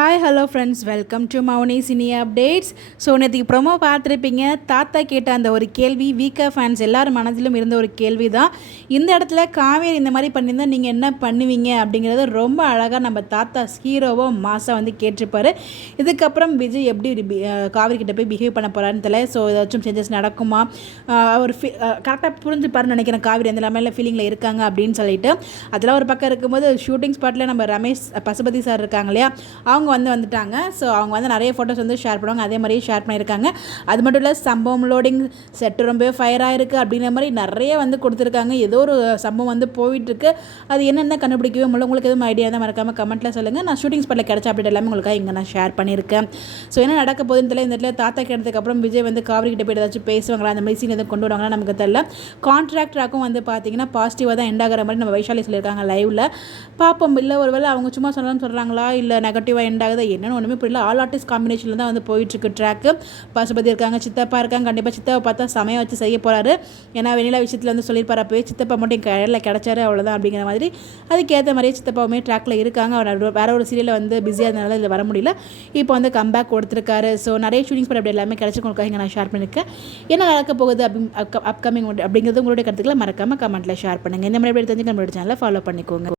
Hi hello friends, welcome to Mouni cine updates. So நேற்றுக்கு promo பார்த்துருப்பீங்க. தாத்தா கேட்ட அந்த ஒரு கேள்வி வீக்கா ஃபேன்ஸ் எல்லாரும் மனதிலும் இருந்த ஒரு கேள்வி தான். இந்த இடத்துல காவேரி இந்த மாதிரி பண்ணியிருந்தால் நீங்கள் என்ன பண்ணுவீங்க அப்படிங்கிறது ரொம்ப அழகாக நம்ம தாத்தா ஹீரோவோ மாசாக வந்து கேட்டிருப்பாரு. இதுக்கப்புறம் விஜய் எப்படி காவேரி கிட்ட போய் பிஹேவ் பண்ண போகிறான்னு தெரியல. ஸோ ஏதாச்சும் சேஞ்சஸ் நடக்குமா, அவர் கரெக்டாக புரிஞ்சுப்பாருன்னு நினைக்கிறேன் காவேரி அந்த லெவலில் ஃபீலிங்கில் இருக்காங்க அப்படின்னு சொல்லிட்டு. அதெல்லாம் ஒரு பக்கம் இருக்கும்போது ஷூட்டிங் ஸ்பாட்டில் நம்ம ரமேஷ் பசுபதி சார் இருக்காங்க இல்லையா, அவங்க வந்துட்டாங்க. ஸோ அவங்க வந்து நிறைய ஃபோட்டோஸ் வந்து ஷேர் பண்ணுவாங்க, அதே மாதிரியே ஷேர் பண்ணியிருக்காங்க. அது மட்டும் இல்லை, சம்பவம் லோடிங் செட்டு ரொம்பவே ஃபயர் ஆகிருக்கு அப்படிங்கிற மாதிரி நிறைய வந்து கொடுத்துருக்காங்க. ஏதோ ஒரு சம்பவம் வந்து போயிட்டுருக்கு, அது என்னென்ன கண்டுபிடிக்கவே முடியல. உங்களுக்கு எதுவும் ஐடியா தான் மறக்காமல் கமெண்ட்டில் சொல்லுங்கள். நான் ஷூட்டிங் ஸ்பாட்டில் கிடச்ச அப்டேட் எல்லாமே உங்களுக்காக இங்கே நான் ஷேர் பண்ணியிருக்கேன். ஸோ என்ன நடக்க போகுதுன்னு தெரியல. இந்த இடத்துல தாத்தா கேட்டதுக்கப்புறம் விஜய் வந்து காவிரி கிட்ட போய் ஏதாச்சும் பேசுவாங்களா, அந்த மாதிரி சீன் எதுவும் கொண்டு வருவாங்களா நமக்கு தெரியல. கான்ட்ராக்டராக்கும் வந்து பார்த்தீங்கன்னா பாசிட்டிவாக தான் எண்ட் ஆகிற மாதிரி நம்ம வைஷாலி சொல்லியிருக்காங்க லைவில். பார்ப்போம். இல்லை ஒருவேளை அவங்க சும்மா சொல்லணும்னு சொல்கிறாங்களா, இல்லை நெகட்டிவாக எண்ட் ஆகுது என்னென்னு ஒன்றுமே புரியல. ஆல் ஆர்டிஸ்ட் காம்பினேஷனில் தான் வந்து போயிட்டுருக்கு ட்ராக்கு. பசுபதி இருக்காங்க, சித்தப்பா இருக்காங்க. கண்டிப்பாக சித்தப்பா பார்த்தா சமையல் வச்சு செய்ய போகிறாரு. ஏன்னா வெண்ணிலா விஷயத்தில் வந்து சொல்லியிருப்பார், அப்போயே சித்தப்பா மட்டும் கையில் கிடச்சாரு அவ்வளோதான் அப்படிங்கிற மாதிரி. அதுக்கேற்ற மாதிரியே சித்தப்பாவுமே ட்ராக்கில் இருக்காங்க. அவர் வேற ஒரு சீரியலில் வந்து பிஸியாக இருந்தனால இதில் வர முடியல. இப்போ வந்து கம்பேக் கொடுத்துருக்காரு. ஸோ நிறைய ஷூட்டிங்ஸ் படம் அப்படி எல்லாமே கிடச்சிருக்கோம். இங்கே நான் ஷேர் பண்ணியிருக்கேன். என்ன நடக்க போகுது அப்கமிங் அப்படிங்கிறது உங்களுடைய கருத்துக்களை மறக்காமல் கமெண்ட்டில் ஷேர் பண்ணுங்கள். இந்த மாதிரி தெரிஞ்சுக்க நம்மளோட சேனலை ஃபாலோ பண்ணிக்கோங்க.